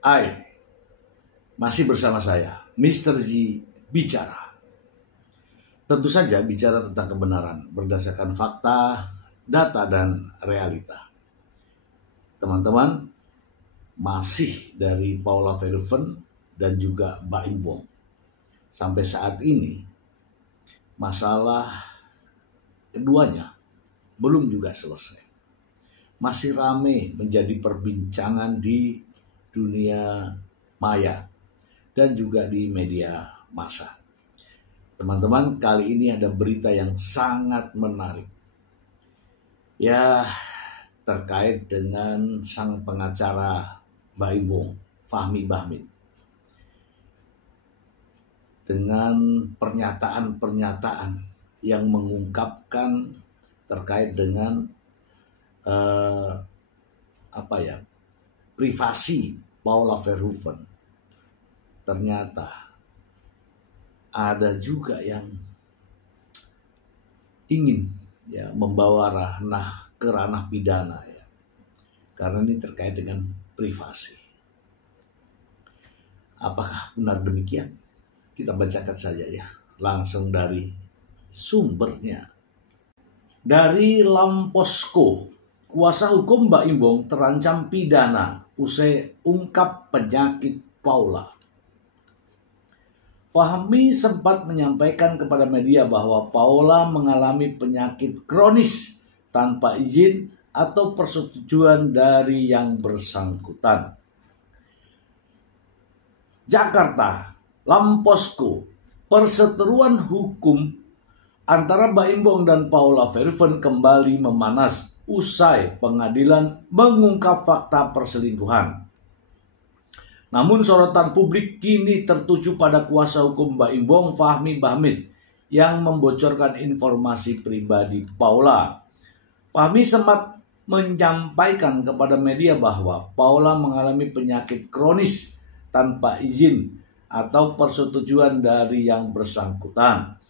Hai, masih bersama saya, Mr. G bicara. Tentu saja bicara tentang kebenaran berdasarkan fakta, data, dan realita. Teman-teman, masih dari Paula Verhoeven dan juga Baim Wong. Sampai saat ini, masalah keduanya belum juga selesai. Masih ramai menjadi perbincangan di dunia maya dan juga di media massa. Teman-teman, kali ini ada berita yang sangat menarik. Ya, terkait dengan sang pengacara Baim Wong, Fahmi Bahmid. Dengan pernyataan-pernyataan yang mengungkapkan terkait dengan privasi Paula Verhoeven. Ternyata ada juga yang ingin membawa ke ranah pidana karena ini terkait dengan privasi. Apakah benar demikian? Kita bacakan saja langsung dari sumbernya. Dari Lamposko, kuasa hukum Baim Wong terancam pidana usai ungkap penyakit Paula. Fahmi sempat menyampaikan kepada media bahwa Paula mengalami penyakit kronis tanpa izin atau persetujuan dari yang bersangkutan. Jakarta, Lamposko, perseteruan hukum antara Baim Wong dan Paula Verhoeven kembali memanas usai pengadilan mengungkap fakta perselingkuhan. Namun sorotan publik kini tertuju pada kuasa hukum Baim Wong, Fahmi Bahmid, yang membocorkan informasi pribadi Paula. Fahmi sempat menyampaikan kepada media bahwa Paula mengalami penyakit kronis tanpa izin atau persetujuan dari yang bersangkutan.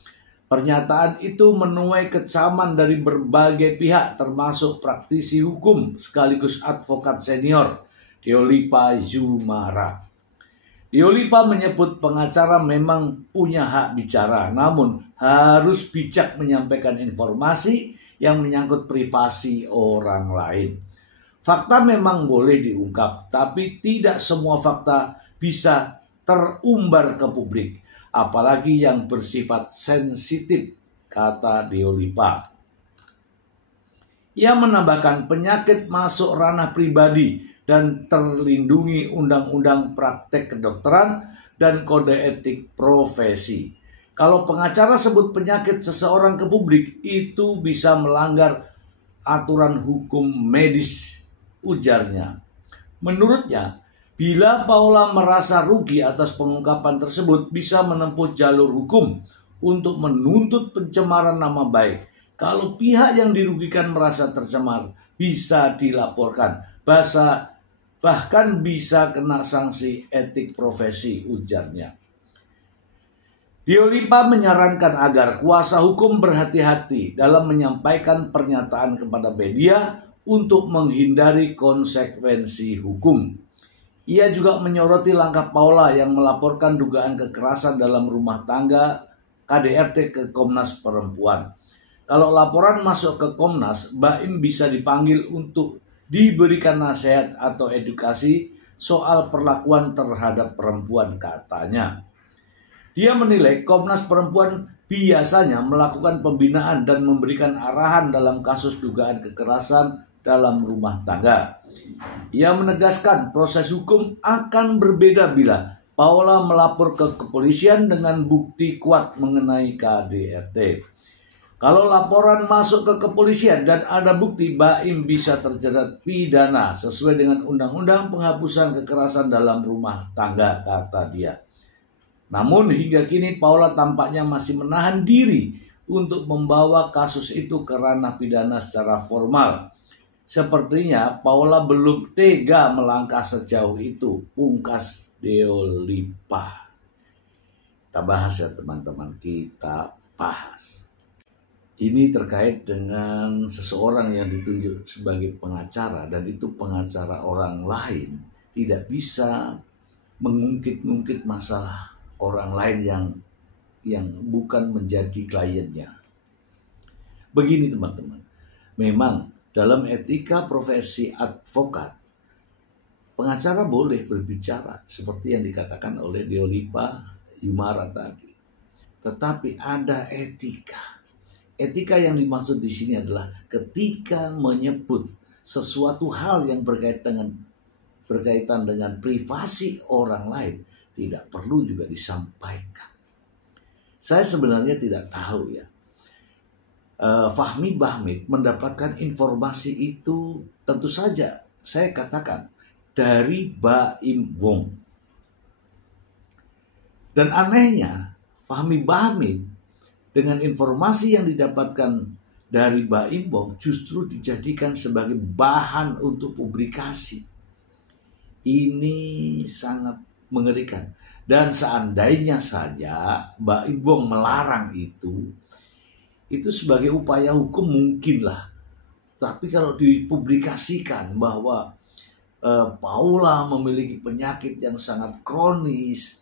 Pernyataan itu menuai kecaman dari berbagai pihak termasuk praktisi hukum sekaligus advokat senior Deolipa Zumara. Deolipa menyebut pengacara memang punya hak bicara, namun harus bijak menyampaikan informasi yang menyangkut privasi orang lain. Fakta memang boleh diungkap, tapi tidak semua fakta bisa terumbar ke publik, apalagi yang bersifat sensitif, kata Deolipa. Ia menambahkan penyakit masuk ranah pribadi dan terlindungi Undang-Undang Praktek Kedokteran dan Kode Etik Profesi. Kalau pengacara sebut penyakit seseorang ke publik, itu bisa melanggar aturan hukum medis, ujarnya. Menurutnya, bila Paula merasa rugi atas pengungkapan tersebut, bisa menempuh jalur hukum untuk menuntut pencemaran nama baik. Kalau pihak yang dirugikan merasa tercemar, bisa dilaporkan. Bahkan bisa kena sanksi etik profesi, ujarnya. Deolipa menyarankan agar kuasa hukum berhati-hati dalam menyampaikan pernyataan kepada media untuk menghindari konsekuensi hukum. Ia juga menyoroti langkah Paula yang melaporkan dugaan kekerasan dalam rumah tangga KDRT ke Komnas Perempuan. Kalau laporan masuk ke Komnas, Baim bisa dipanggil untuk diberikan nasihat atau edukasi soal perlakuan terhadap perempuan, katanya. Dia menilai Komnas Perempuan biasanya melakukan pembinaan dan memberikan arahan dalam kasus dugaan kekerasan dalam rumah tangga. Ia menegaskan proses hukum akan berbeda bila Paula melapor ke kepolisian dengan bukti kuat mengenai KDRT. Kalau laporan masuk ke kepolisian dan ada bukti, Baim bisa terjerat pidana sesuai dengan Undang-Undang Penghapusan Kekerasan dalam Rumah Tangga, kata dia. Namun hingga kini Paula tampaknya masih menahan diri untuk membawa kasus itu ke ranah pidana secara formal. Sepertinya Paula belum tega melangkah sejauh itu, pungkas Deolipa. Kita bahas ya teman-teman, kita bahas. Ini terkait dengan seseorang yang ditunjuk sebagai pengacara dan itu pengacara orang lain tidak bisa mengungkit-ungkit masalah orang lain yang bukan menjadi kliennya. Begini teman-teman, memang dalam etika profesi advokat, pengacara boleh berbicara seperti yang dikatakan oleh Deolipa Yumara tadi. Tetapi ada etika. Etika yang dimaksud di sini adalah ketika menyebut sesuatu hal yang berkaitan dengan privasi orang lain, tidak perlu juga disampaikan. Saya sebenarnya tidak tahu ya. Fahmi Bahmid mendapatkan informasi itu tentu saja saya katakan dari Baim Wong. Dan anehnya Fahmi Bahmid dengan informasi yang didapatkan dari Baim Wong justru dijadikan sebagai bahan untuk publikasi. Ini sangat mengerikan. Dan seandainya saja Baim Wong melarang itu sebagai upaya hukum mungkinlah. Tapi kalau dipublikasikan bahwa Paula memiliki penyakit yang sangat kronis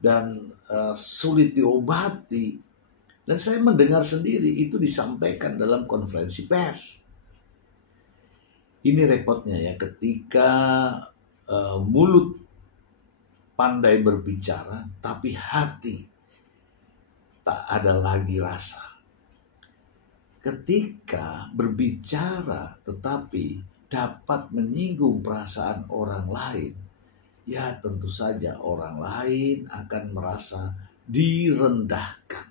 dan sulit diobati, dan saya mendengar sendiri itu disampaikan dalam konferensi pers. Ini repotnya ya, ketika mulut pandai berbicara tapi hati tak ada lagi rasa. Ketika berbicara tetapi dapat menyinggung perasaan orang lain, ya tentu saja orang lain akan merasa direndahkan.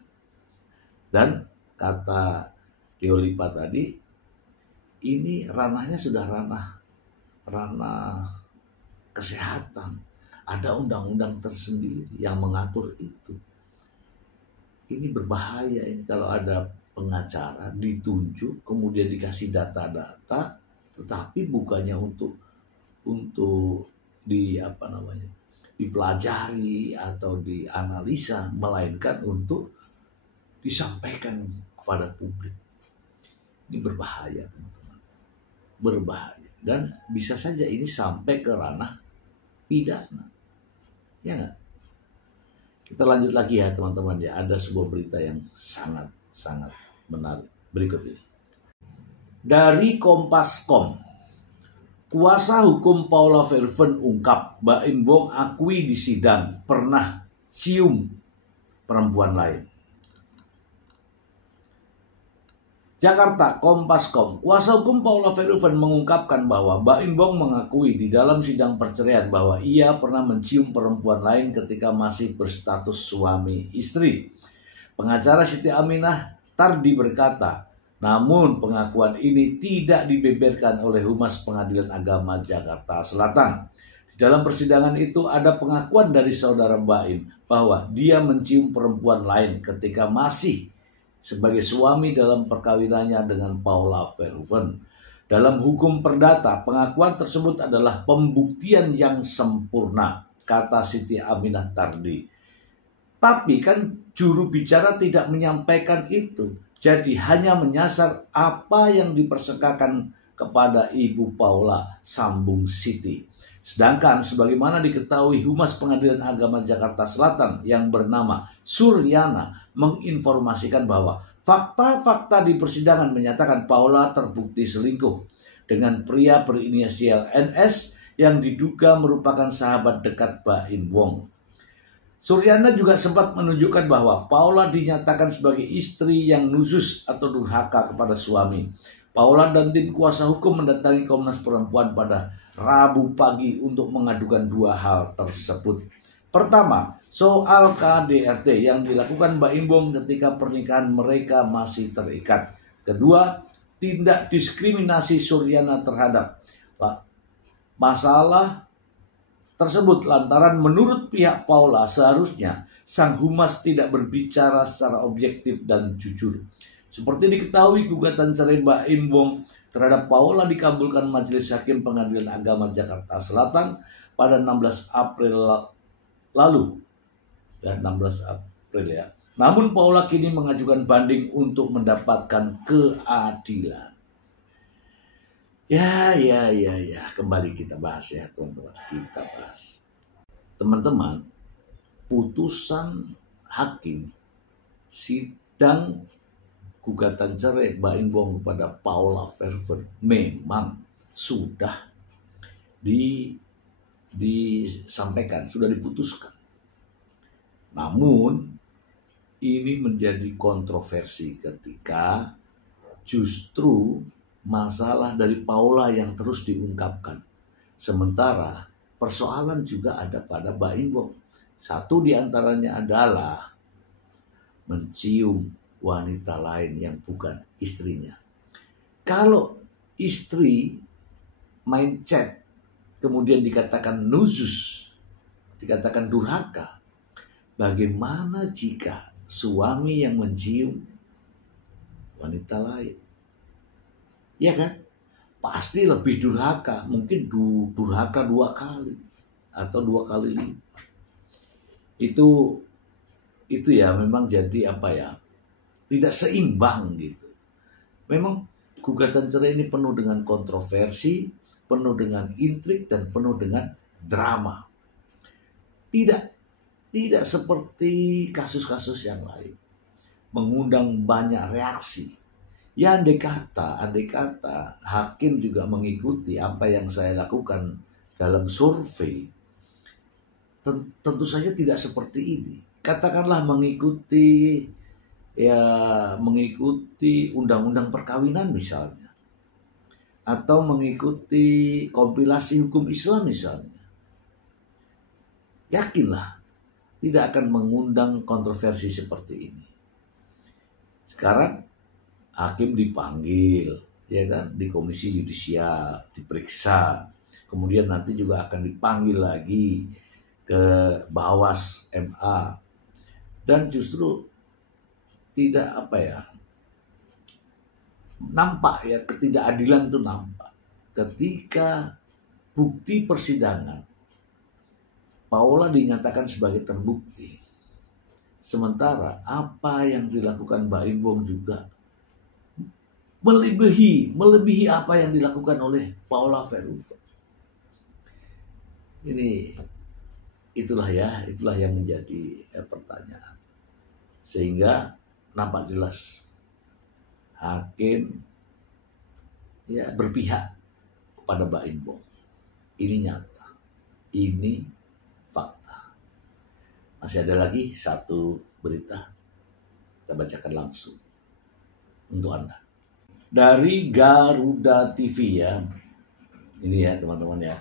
Dan kata Deolipa tadi, ini ranahnya sudah ranah kesehatan. Ada undang-undang tersendiri yang mengatur itu. Ini berbahaya ini kalau ada pengacara ditunjuk kemudian dikasih data-data, tetapi bukannya untuk dipelajari atau dianalisa, melainkan untuk disampaikan kepada publik. Ini berbahaya teman-teman, berbahaya, dan bisa saja ini sampai ke ranah pidana, ya nggak? Kita lanjut lagi ya teman-teman ya, ada sebuah berita yang sangat menarik berikut ini. Dari Kompas.com, kuasa hukum Paula Verhoeven ungkap Baim Wong akui di sidang pernah cium perempuan lain. Jakarta, Kompas.com, kuasa hukum Paula Verhoeven mengungkapkan bahwa Baim Wong mengakui di dalam sidang perceraian bahwa ia pernah mencium perempuan lain ketika masih berstatus suami istri. Pengacara Siti Aminah Tardi berkata, namun pengakuan ini tidak dibeberkan oleh Humas Pengadilan Agama Jakarta Selatan. Di dalam persidangan itu ada pengakuan dari saudara Baim bahwa dia mencium perempuan lain ketika masih sebagai suami dalam perkawinannya dengan Paula Verhoeven. Dalam hukum perdata, pengakuan tersebut adalah pembuktian yang sempurna, kata Siti Aminah Tardi. Tapi kan juru bicara tidak menyampaikan itu. Jadi hanya menyasar apa yang dipersangkakan kepada Ibu Paula, sambung Siti. Sedangkan sebagaimana diketahui Humas Pengadilan Agama Jakarta Selatan yang bernama Suryana menginformasikan bahwa fakta-fakta di persidangan menyatakan Paula terbukti selingkuh dengan pria berinisial NS yang diduga merupakan sahabat dekat Baim Wong. Suryana juga sempat menunjukkan bahwa Paula dinyatakan sebagai istri yang nusus atau durhaka kepada suami. Paula dan tim kuasa hukum mendatangi Komnas Perempuan pada Rabu pagi untuk mengadukan dua hal tersebut. Pertama, soal KDRT yang dilakukan Baim Wong ketika pernikahan mereka masih terikat. Kedua, tindak diskriminasi Suryana terhadap masalah tersebut lantaran menurut pihak Paula seharusnya sang humas tidak berbicara secara objektif dan jujur. Seperti diketahui gugatan cerai Baim Wong terhadap Paula dikabulkan Majelis Hakim Pengadilan Agama Jakarta Selatan pada 16 April lalu. Dan 16 April ya. Namun Paula kini mengajukan banding untuk mendapatkan keadilan. Ya. Kembali kita bahas ya teman-teman. Kita bahas. Teman-teman, putusan hakim sidang gugatan cerai Baim Wong kepada Paula Verhoeven memang sudah disampaikan, sudah diputuskan. Namun ini menjadi kontroversi ketika justru masalah dari Paula yang terus diungkapkan. Sementara persoalan juga ada pada Baim Wong. Satu diantaranya adalah mencium wanita lain yang bukan istrinya. Kalau istri main chat kemudian dikatakan nuzus, dikatakan durhaka, bagaimana jika suami yang mencium wanita lain? Ya kan? Pasti lebih durhaka, mungkin durhaka 2 kali atau 2 kali lipat. Itu ya memang jadi tidak seimbang gitu. Memang gugatan cerai ini penuh dengan kontroversi, penuh dengan intrik dan penuh dengan drama. Tidak seperti kasus-kasus yang lain mengundang banyak reaksi. Ya andai kata hakim juga mengikuti apa yang saya lakukan dalam survei, tentu saja tidak seperti ini. Katakanlah mengikuti undang-undang perkawinan misalnya, atau mengikuti kompilasi hukum Islam misalnya, yakinlah tidak akan mengundang kontroversi seperti ini. Sekarang hakim dipanggil, ya kan, di komisi yudisial, diperiksa, kemudian nanti juga akan dipanggil lagi ke Bawas MA, dan justru tidak nampak ya, ketidakadilan itu nampak ketika bukti persidangan Paula dinyatakan sebagai terbukti, sementara apa yang dilakukan Baim Wong juga melebihi apa yang dilakukan oleh Paula Verhoeven. Itulah yang menjadi pertanyaan. Sehingga nampak jelas hakim berpihak kepada Baim Wong. Ini nyata. Ini fakta. Masih ada lagi satu berita, kita bacakan langsung untuk Anda. Dari Garuda TV ya. Ini ya teman-teman ya.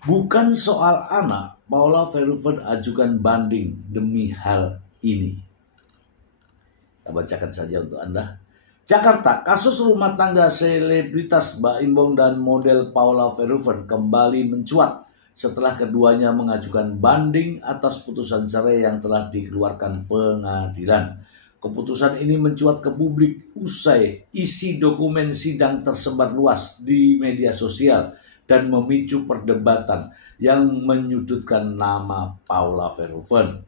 Bukan soal anak, Paula Verhoeven ajukan banding demi hal ini. Kita bacakan saja untuk Anda. Jakarta, kasus rumah tangga selebritas Baim Wong dan model Paula Verhoeven kembali mencuat setelah keduanya mengajukan banding atas putusan cerai yang telah dikeluarkan pengadilan. Keputusan ini mencuat ke publik usai isi dokumen sidang tersebar luas di media sosial dan memicu perdebatan yang menyudutkan nama Paula Verhoeven.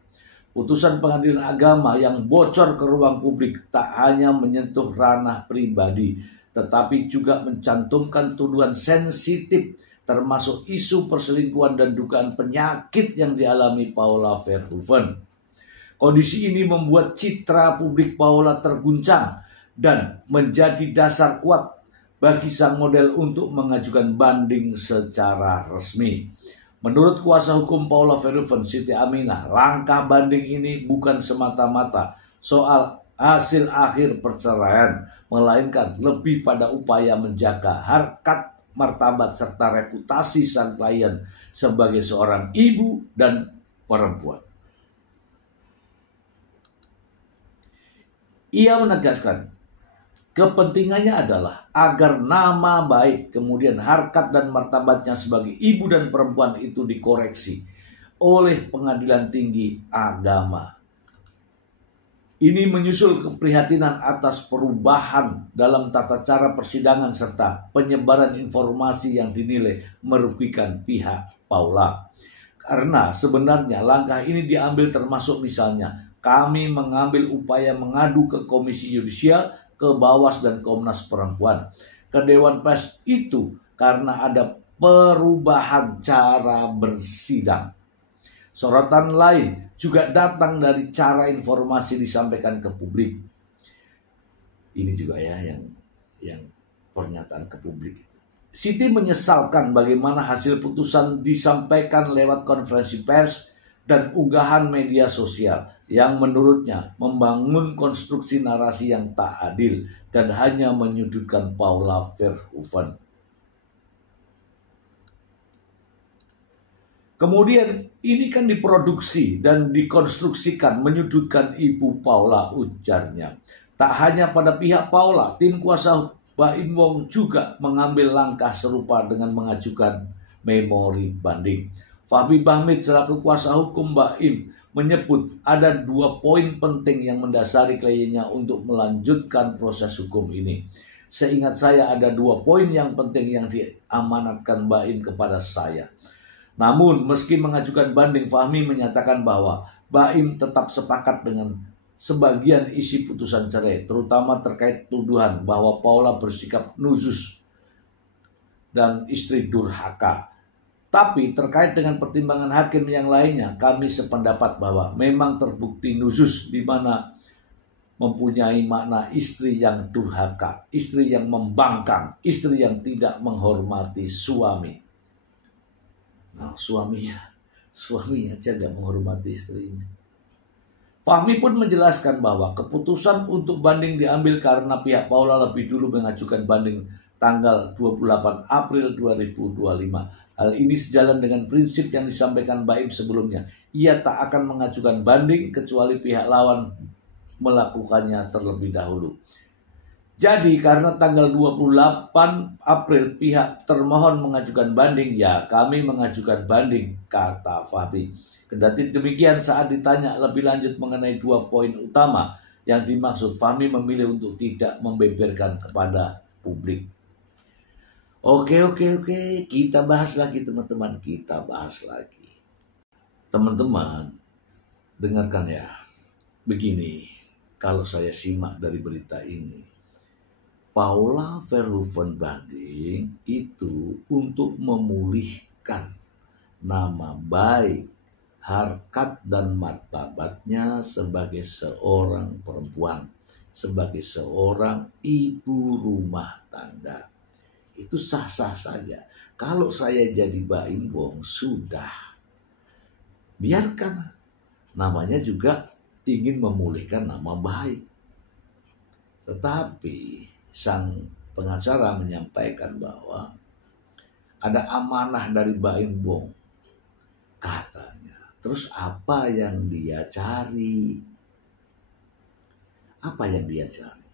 Putusan pengadilan agama yang bocor ke ruang publik tak hanya menyentuh ranah pribadi, tetapi juga mencantumkan tuduhan sensitif termasuk isu perselingkuhan dan dugaan penyakit yang dialami Paula Verhoeven. Kondisi ini membuat citra publik Paula terguncang dan menjadi dasar kuat bagi sang model untuk mengajukan banding secara resmi. Menurut kuasa hukum Paula Verhoeven, Siti Aminah, langkah banding ini bukan semata-mata soal hasil akhir perceraian, melainkan lebih pada upaya menjaga harkat, martabat, serta reputasi sang klien sebagai seorang ibu dan perempuan. Ia menegaskan, kepentingannya adalah agar nama baik, kemudian harkat dan martabatnya sebagai ibu dan perempuan itu dikoreksi oleh Pengadilan Tinggi Agama. Ini menyusul keprihatinan atas perubahan dalam tata cara persidangan serta penyebaran informasi yang dinilai merugikan pihak Paula. Karena sebenarnya langkah ini diambil termasuk misalnya kami mengambil upaya mengadu ke Komisi Yudisial, ke Bawas dan Komnas Perempuan, ke Dewan Pers itu karena ada perubahan cara bersidang. Sorotan lain juga datang dari cara informasi disampaikan ke publik. Ini juga ya yang pernyataan ke publik. Siti menyesalkan bagaimana hasil putusan disampaikan lewat konferensi pers dan unggahan media sosial yang menurutnya membangun konstruksi narasi yang tak adil dan hanya menyudutkan Paula Verhoeven. Kemudian ini kan diproduksi dan dikonstruksikan menyudutkan Ibu Paula, ujarnya. Tak hanya pada pihak Paula, tim kuasa Baim Wong juga mengambil langkah serupa dengan mengajukan memori banding. Fahmi Bahmid selaku kuasa hukum Baim menyebut ada 2 poin penting yang mendasari kliennya untuk melanjutkan proses hukum ini. Seingat saya ada 2 poin yang penting yang diamanatkan Baim kepada saya. Namun meski mengajukan banding, Fahmi menyatakan bahwa Baim tetap sepakat dengan sebagian isi putusan cerai, terutama terkait tuduhan bahwa Paula bersikap nuzus dan istri durhaka. Tapi terkait dengan pertimbangan hakim yang lainnya, kami sependapat bahwa memang terbukti nuzus di mana mempunyai makna istri yang durhaka, istri yang membangkang, istri yang tidak menghormati suami. Nah, suaminya aja gak menghormati istrinya. Fahmi pun menjelaskan bahwa keputusan untuk banding diambil karena pihak Paula lebih dulu mengajukan banding tanggal 28 April 2025. Hal ini sejalan dengan prinsip yang disampaikan Baim sebelumnya. Ia tak akan mengajukan banding kecuali pihak lawan melakukannya terlebih dahulu. Jadi karena tanggal 28 April pihak termohon mengajukan banding, ya kami mengajukan banding, kata Fahmi. Kendati demikian, saat ditanya lebih lanjut mengenai 2 poin utama yang dimaksud, Fahmi memilih untuk tidak membeberkan kepada publik. Oke, kita bahas lagi teman-teman, kita bahas lagi. Teman-teman, dengarkan ya, begini, kalau saya simak dari berita ini, Paula Verhoeven banding itu untuk memulihkan nama baik, harkat dan martabatnya sebagai seorang perempuan, sebagai seorang ibu rumah tangga. Itu sah-sah saja. Kalau saya jadi Baim Wong, sudah. Biarkan. Namanya juga ingin memulihkan nama baik. Tetapi sang pengacara menyampaikan bahwa ada amanah dari Baim Wong, katanya. Terus apa yang dia cari? Apa yang dia cari?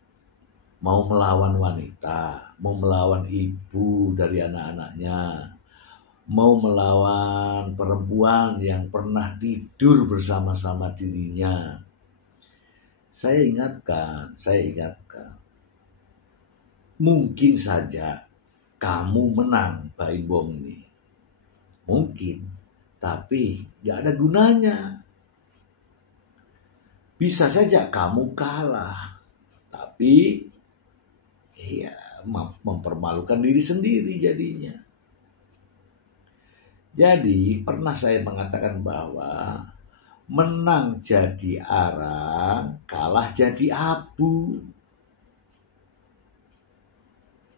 Mau melawan wanita, mau melawan ibu dari anak-anaknya, mau melawan perempuan yang pernah tidur bersama-sama dirinya. Saya ingatkan, mungkin saja kamu menang, Baim Wong ini. Mungkin, tapi gak ada gunanya. Bisa saja kamu kalah, tapi ya mempermalukan diri sendiri jadinya. Jadi pernah saya mengatakan bahwa menang jadi arang, kalah jadi abu.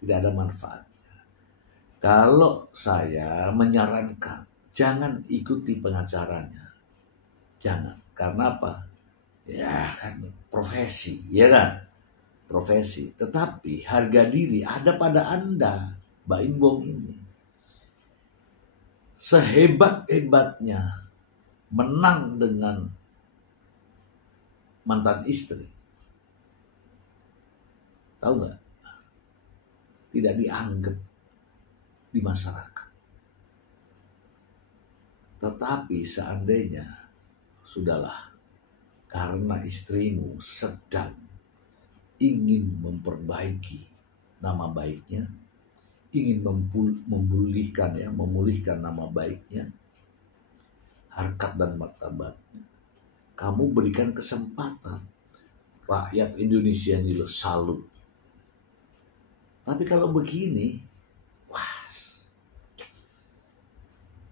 Tidak ada manfaatnya. Kalau saya menyarankan, jangan ikuti pengacaranya. Jangan. Karena apa? Ya kan profesi, ya kan? Profesi. Tetapi harga diri ada pada Anda, Baim Wong ini. Sehebat-hebatnya menang dengan mantan istri. Tahu nggak? Tidak dianggap di masyarakat. Tetapi seandainya sudahlah, karena istrimu sedang ingin memperbaiki nama baiknya, ingin memulihkan nama baiknya, harkat dan martabatnya, kamu berikan kesempatan. Rakyat Indonesia ini lo salut. Tapi kalau begini, wah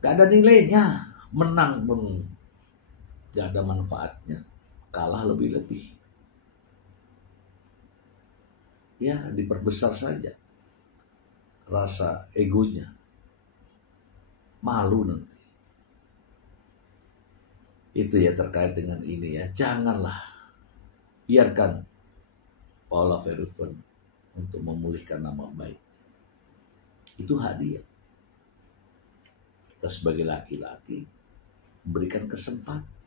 Gak ada nilainya. Menang pun gak ada manfaatnya. Kalah lebih-lebih. Ya, diperbesar saja rasa egonya. Malu nanti. Itu ya terkait dengan ini ya. Janganlah biarkan Paula Verhoeven untuk memulihkan nama baik. Itu hadiah. Kita sebagai laki-laki berikan kesempatan.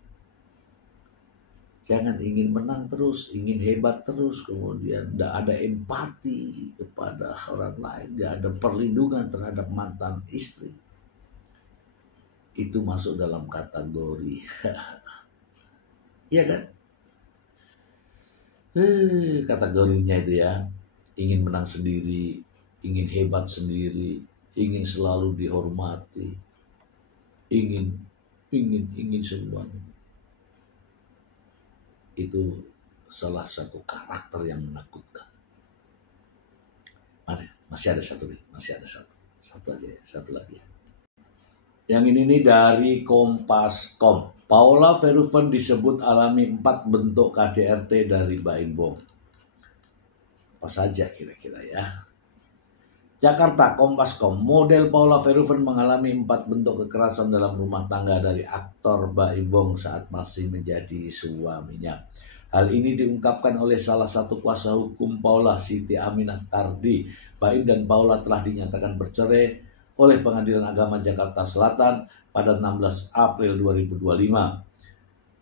Jangan ingin menang terus, ingin hebat terus, kemudian tidak ada empati kepada orang lain, tidak ada perlindungan terhadap mantan istri. Itu masuk dalam kategori. Iya kan? Kategorinya itu ya, ingin menang sendiri, ingin hebat sendiri, ingin selalu dihormati, ingin semuanya. Itu salah satu karakter yang menakutkan. Masih ada satu nih, satu aja ya, satu lagi. Yang ini nih dari Kompas.com. Paula Verhoeven disebut alami 4 bentuk KDRT dari Baim Wong. Apa saja kira-kira ya? Jakarta, Kompas.com. Model Paula Verhoeven mengalami 4 bentuk kekerasan dalam rumah tangga dari aktor Baim Wong saat masih menjadi suaminya. Hal ini diungkapkan oleh salah satu kuasa hukum Paula, Siti Aminah Tardi. Baim dan Paula telah dinyatakan bercerai oleh Pengadilan Agama Jakarta Selatan pada 16 April 2025.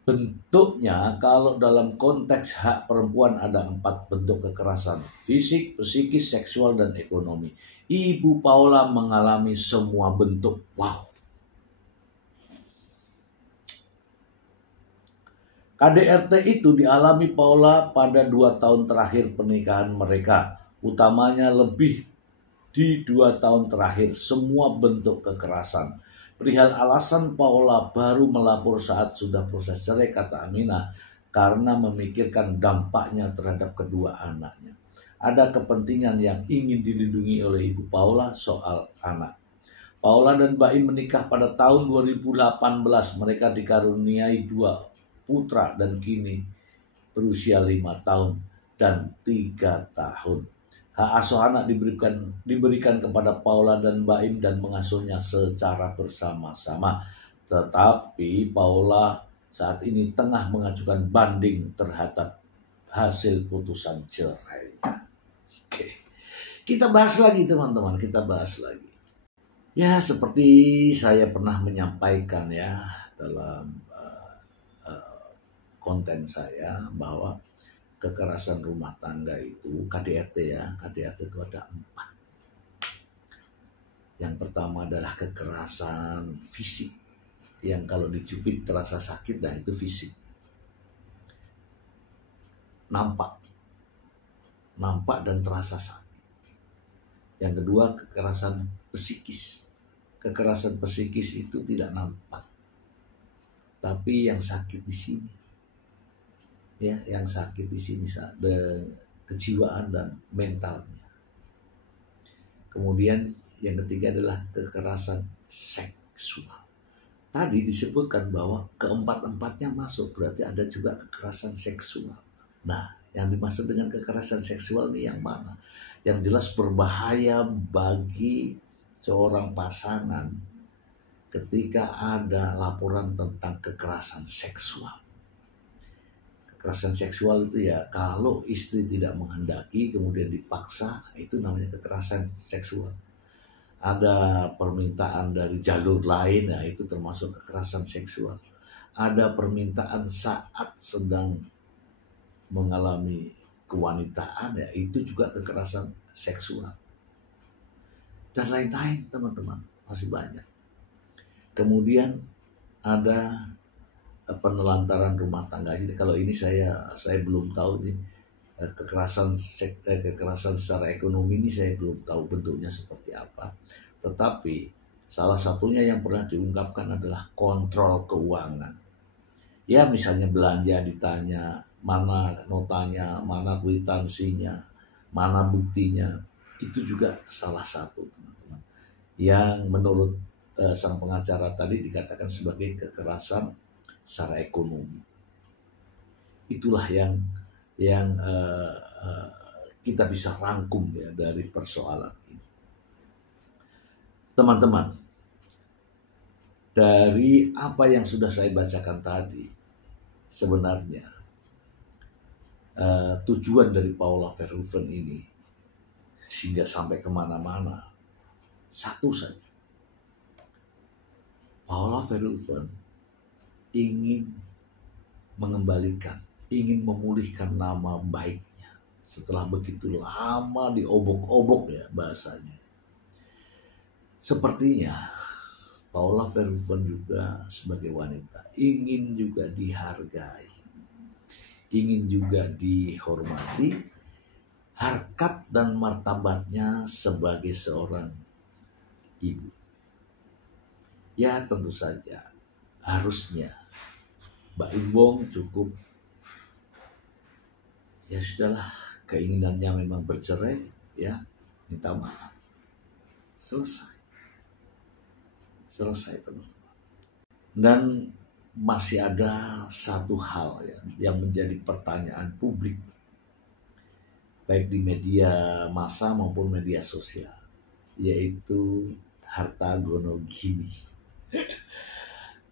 Bentuknya kalau dalam konteks hak perempuan ada 4 bentuk kekerasan: fisik, psikis, seksual, dan ekonomi. Ibu Paula mengalami semua bentuk. Wow. KDRT itu dialami Paula pada 2 tahun terakhir pernikahan mereka. Utamanya lebih di 2 tahun terakhir semua bentuk kekerasan. Perihal alasan Paula baru melapor saat sudah proses cerai, kata Aminah, karena memikirkan dampaknya terhadap kedua anaknya. Ada kepentingan yang ingin dilindungi oleh ibu Paula soal anak. Paula dan Baim menikah pada tahun 2018. Mereka dikaruniai 2 putra dan kini berusia 5 tahun dan 3 tahun. Hak asuh anak diberikan kepada Paula dan Baim dan mengasuhnya secara bersama-sama. Tetapi Paula saat ini tengah mengajukan banding terhadap hasil putusan cerainya. Oke. Kita bahas lagi teman-teman, kita bahas lagi. Ya, seperti saya pernah menyampaikan ya dalam konten saya bahwa kekerasan rumah tangga itu KDRT ya, KDRT itu ada 4. Yang pertama adalah kekerasan fisik, yang kalau dicubit terasa sakit, nah itu fisik. Nampak dan terasa sakit. Yang kedua kekerasan psikis. Kekerasan psikis itu tidak nampak, tapi yang sakit di sini. Ya, yang sakit di sini ada kejiwaan dan mentalnya. Kemudian yang ketiga adalah kekerasan seksual. Tadi disebutkan bahwa keempat-empatnya masuk, berarti ada juga kekerasan seksual. Nah, yang dimaksud dengan kekerasan seksual ini yang mana? Yang jelas berbahaya bagi seorang pasangan ketika ada laporan tentang kekerasan seksual. Kekerasan seksual itu ya kalau istri tidak menghendaki kemudian dipaksa, itu namanya kekerasan seksual. Ada permintaan dari jalur lain, ya itu termasuk kekerasan seksual. Ada permintaan saat sedang mengalami kewanitaan, ya itu juga kekerasan seksual. Dan lain-lain teman-teman, masih banyak. Kemudian ada penelantaran rumah tangga. Jadi kalau ini saya belum tahu nih kekerasan secara ekonomi ini saya belum tahu bentuknya seperti apa. Tetapi salah satunya yang pernah diungkapkan adalah kontrol keuangan. Ya misalnya belanja ditanya mana notanya, mana kwitansinya, mana buktinya. Itu juga salah satu teman-teman yang menurut sang pengacara tadi dikatakan sebagai kekerasan secara ekonomi. Itulah yang kita bisa rangkum ya dari persoalan ini. Teman-teman, dari apa yang sudah saya bacakan tadi, sebenarnya tujuan dari Paula Verhoeven ini sehingga sampai kemana-mana satu saja. Paula Verhoeven ingin mengembalikan, ingin memulihkan nama baiknya setelah begitu lama diobok-obok ya bahasanya. Sepertinya Paula Verhoeven juga sebagai wanita ingin juga dihargai, ingin juga dihormati, harkat dan martabatnya sebagai seorang ibu. Ya tentu saja harusnya Mbak Im Wong cukup, ya sudahlah, keinginannya memang bercerai, ya minta maaf, selesai teman-teman. Dan masih ada satu hal ya, yang menjadi pertanyaan publik baik di media massa maupun media sosial, yaitu harta gonogini.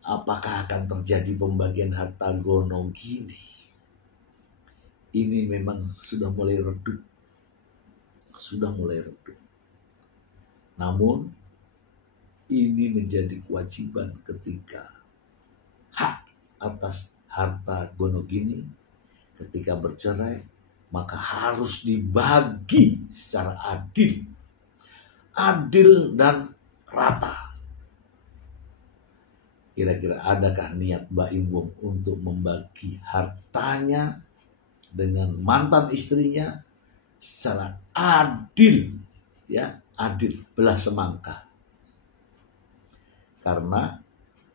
Apakah akan terjadi pembagian harta gonogini? Ini memang sudah mulai redup. Namun ini menjadi kewajiban ketika hak atas harta gonogini ketika bercerai, maka harus dibagi secara adil dan rata. Kira-kira adakah niat Mbak Im Wong untuk membagi hartanya dengan mantan istrinya secara adil, ya, adil, belah semangka? Karena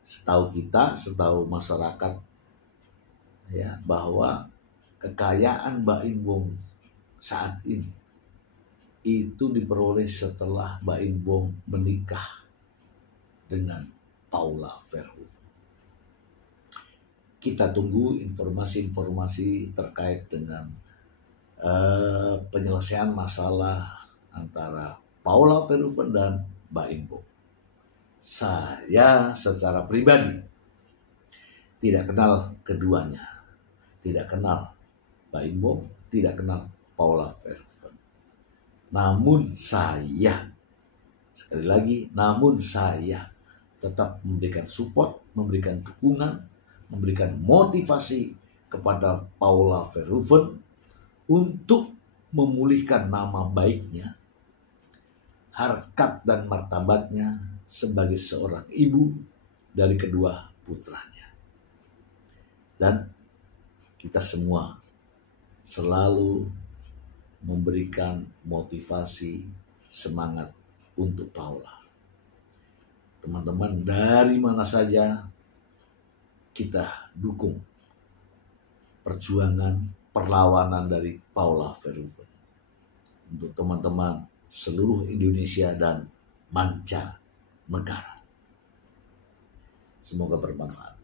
setahu masyarakat ya, bahwa kekayaan Mbak Im Wong saat ini itu diperoleh setelah Mbak Im Wong menikah dengan Paula Verhoeven. Kita tunggu informasi-informasi terkait dengan penyelesaian masalah antara Paula Verhoeven dan Mbak Im Wong. Saya secara pribadi tidak kenal keduanya, tidak kenal Mbak Im Wong, tidak kenal Paula Verhoeven. Namun saya, sekali lagi, tetap memberikan support, memberikan dukungan, memberikan motivasi kepada Paula Verhoeven untuk memulihkan nama baiknya, harkat dan martabatnya sebagai seorang ibu dari kedua putranya. Dan kita semua selalu memberikan motivasi, semangat untuk Paula. Teman-teman dari mana saja kita dukung perjuangan, perlawanan dari Paula Verhoeven. Untuk teman-teman seluruh Indonesia dan mancanegara. Semoga bermanfaat.